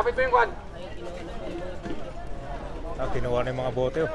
Lapit mo yung kwan. Kinuha na yung mga bote.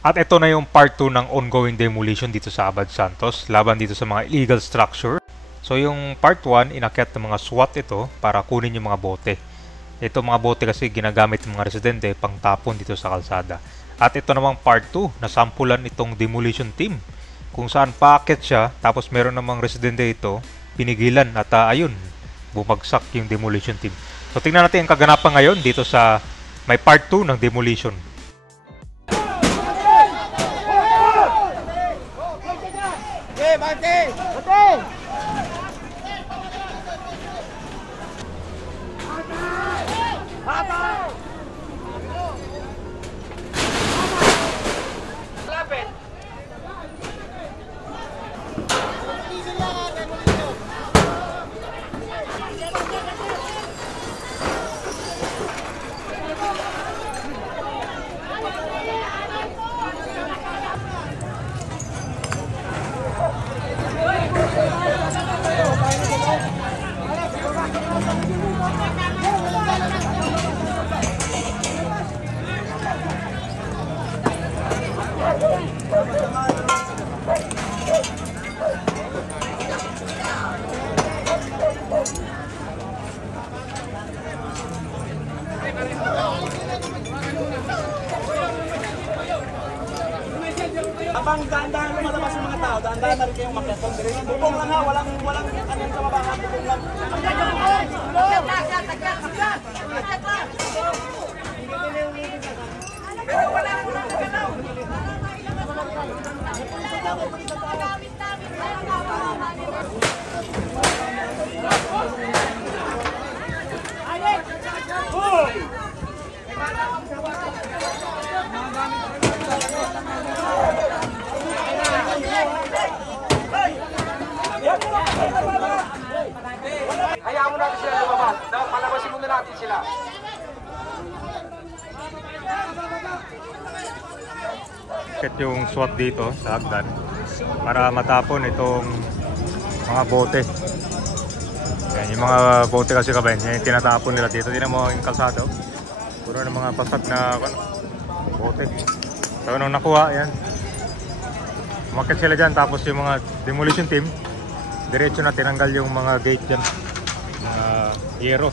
At ito na yung part 2 ng ongoing demolition dito sa Abad Santos, laban dito sa mga illegal structure. So yung part 1, inakyat ng mga SWAT ito para kunin yung mga bote. Ito mga bote kasi ginagamit ng mga residente pang tapon dito sa kalsada. At ito namang part 2, nasampulan itong demolition team. Kung saan paakyat siya, tapos meron namang residente ito, pinigilan at ayun, bumagsak yung demolition team. So tingnan natin ang kaganapan ngayon dito sa may part 2 ng demolition. Bante! Bante! Lapit! Abang daan-daan lumalabas yung mga tao, daan-daan na rin kayong makyat. Bubong lang ha, walang kanyan sa mabangan, bubong lang. Pero wala mo lang ganaw. Hayaan mo natin sila lumabas. Palabasin muna natin sila. Bakit yung SWAT dito sa hagdan para matapon itong mga bote. Yan, yung mga bote kasi kabayan, yung tinatapon nila dito. Tingnan mo yung kalsado. Puro ng mga pasag na bote. So nung nakuha, yan. Umakyat sila dyan, tapos yung mga demolition team, diretso na tinanggal yung mga gate dyan. Mga yero.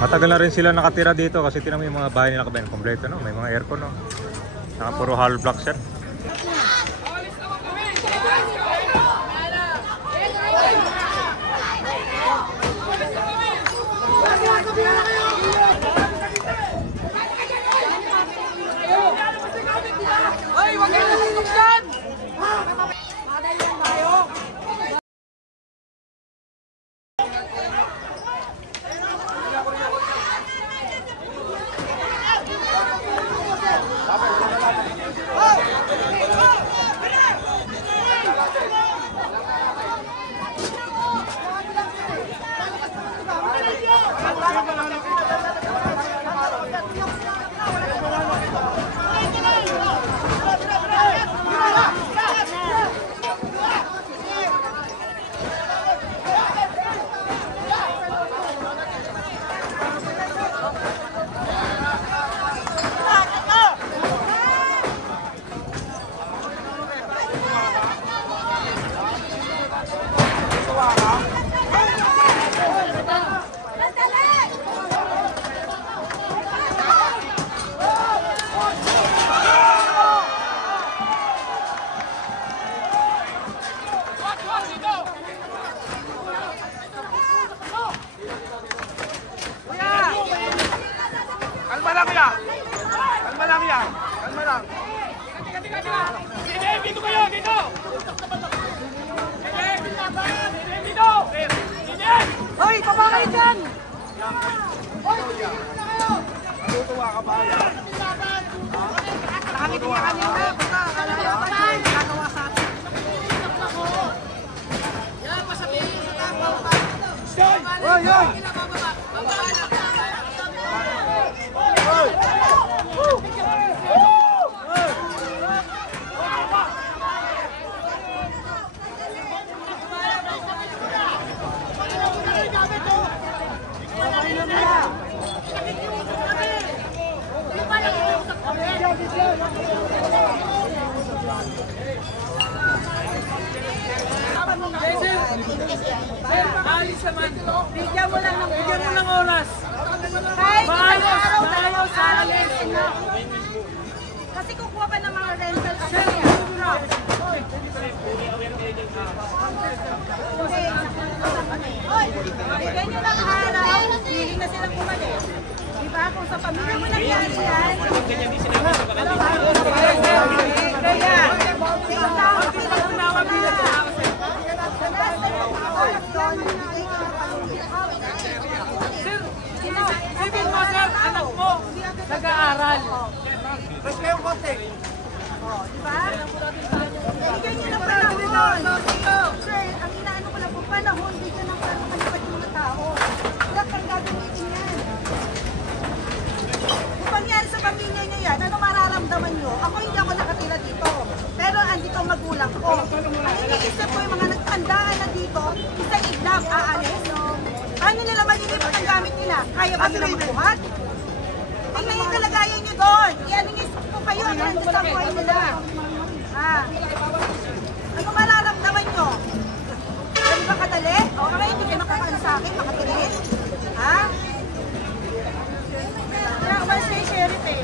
Matagal na rin sila nakatira dito kasi tingnan mo yung mga bahay nila kabayan. Kompleto, no? May mga aircon, no? Saka puro hollow blocks yan. Ay, wag kayo nasutok dyan! Dito kayo! Dito! Dito! Hoy! Pabakay dyan! Hoy! mga kabayan. Nakangiti niya kanina, basta akala niya pa siya gagawa sa atin. Yan, pasabihin sa tapo. Oy, oy! Sir, alis naman. Bigyan mo lang oras. Kahit Maayos, isang araw, maayos, sa alis. Kasi kukuha ka ng mga rental kasi Sir, yan. muna. Hoy, bigyan nyo ng araw, hiling na silang umalis. Diba? Kung sa pamilya mo nangyari yan. Kaya, ikaw tao, Unawa bilang tao, sir. Sir, sipin mo, sir, anak mo, nag-aaral. Mas kayong konti. Diba? Bigyan nyo ng panahon. Sir, ang inaano ko lang po, panahon, bigyan ng panahon kalipat yung mga tao. Wala kang gagamitin yan. Kung pangyari sa pamilya niya yan, ano mararamdaman nyo? Ako hindi ako nakatira dito. Pero andito ang magulang ko. Ang iniisip ko yung mga nagtandaan na dito, isang iglap, aalis. Paano nila malilipat ang gamit nila? Kaya ba sila magbuhat? Tingnan yung kalagayan nyo doon. Iano nyo po kayo ang nandun sa buhay nila. Ha? Ano mararamdaman nyo? Ano ba kadali? O kaya hindi kayo makakaano sa akin, makadali? Ha? Kaya umalis kayo sheriff eh.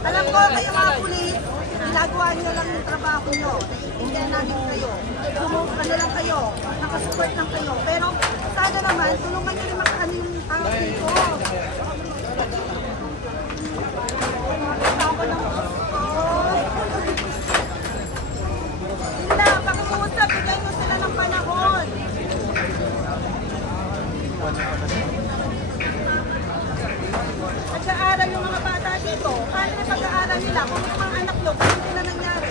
Alam ko, kayo mga pulis, ginagawa nyo lang yung trabaho nyo. Naiintindihan namin kayo. Ano lang kayo, nakasupport lang kayo. Pero sana naman, tulungan nyo rin makaano yung tao dito. Tao lang. Sila, pakiusap, bigyan nyo sila ng panahon. Nag-aaral yung mga bata dito. Paano na pag-aaral nila? Kung yung mga anak nyo, paano sila nangyari?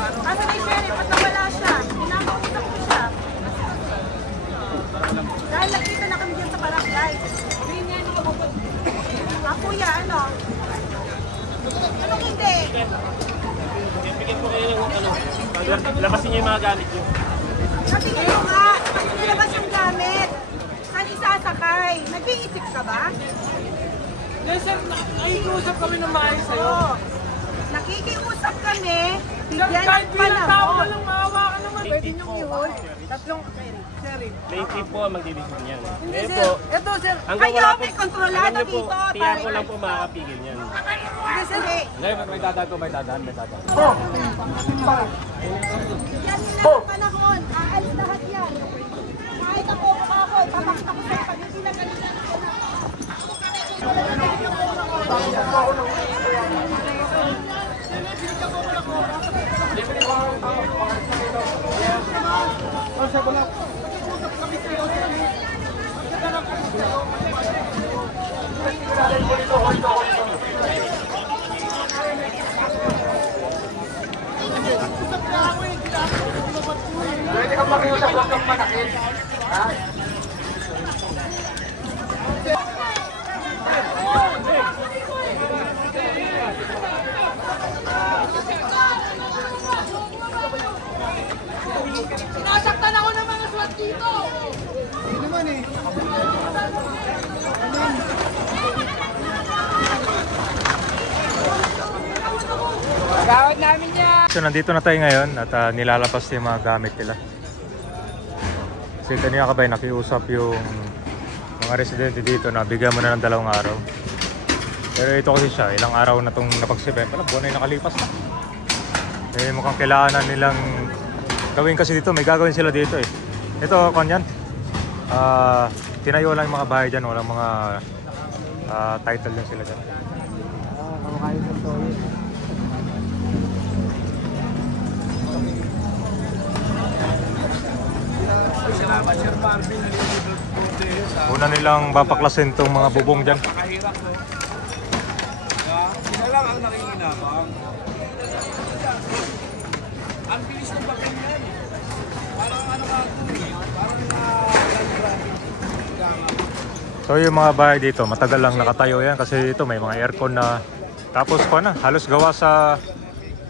Kasi may sheriff at nawala siya. Pinakausap ko siya. Dahil nagkita na kami dyan sa barangay. Kuya, ano? Anong hindi? Bigyan po kayo ng labasin niyo yung mga gamit niyo. Kasi nyo nga, kasi nilabas yung gamit. Saan isasakay? Nag-iisip ka ba? Yes, sir, nakikiusap kami ng maayos sa'yo. Oo. Nakikiusap kami. Sir, Bigyan kahit ng bilang tao ka panahon. lang, maawa ka naman. Pwede niyong i-hold. Tatlong, sheriff. Plaintiff po ang magdidesisyon niyan. Hindi, Ngayon sir. po, Ito, sir. ang Kayo, wala po, may kontrolado alam niyo po, dito, tiyan ko pare. lang po makakapigil niyan. Hindi, sir. Ngayon, may dadaan ko, may dadaan. Yan nila ang panahon. Aalis lahat yan. Kahit ako, papakita ko sa'yo pag hindi na ganito. Pwede kang makiusap lang ng manakit. Ha? Nasaktan ako ng mga SWAT dito. Hindi naman eh. Gawad namin yan. So nandito na tayo ngayon at nilalabas yung mga gamit nila. Kasi kanina ka ba nakiusap yung mga residente dito na bigyan mo na ng 2 araw. Pero ito kasi siya, ilang araw na itong napagsipen. Pala, buwan na yung nakalipas na. Eh mukhang kailangan nilang gawin kasi dito, may gagawin sila dito eh. Ito, kanyan. Tinayo lang yung mga bahay dyan, walang mga title lang sila dyan. Salamat Sir Marvin, nalilibot bote sa Una nilang bapaklasin tong mga bubong dyan. napakahirap no. Sila lang ang nakikinabang. Ang bilis ng papel yan. Parang ano nga ito eh. Parang land grabbing. So yung mga bahay dito, matagal lang nakatayo yan kasi ito may mga aircon na tapos pa na, halos gawa sa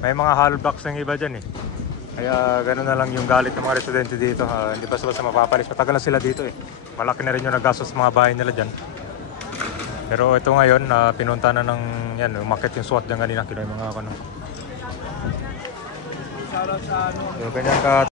may mga hollow blocks ng iba dyan eh. Kaya gano'n na lang yung galit ng mga residente dito. Hindi basta-basta mapapalis. Matagal na sila dito eh. Malaki na rin yung naggastos sa mga bahay nila dyan. Pero ito ngayon, pinunta na ng yan, umakit yung SWAT dyan kanina. Kino yung mga ano. Shoutout sa ano. So ganyan ka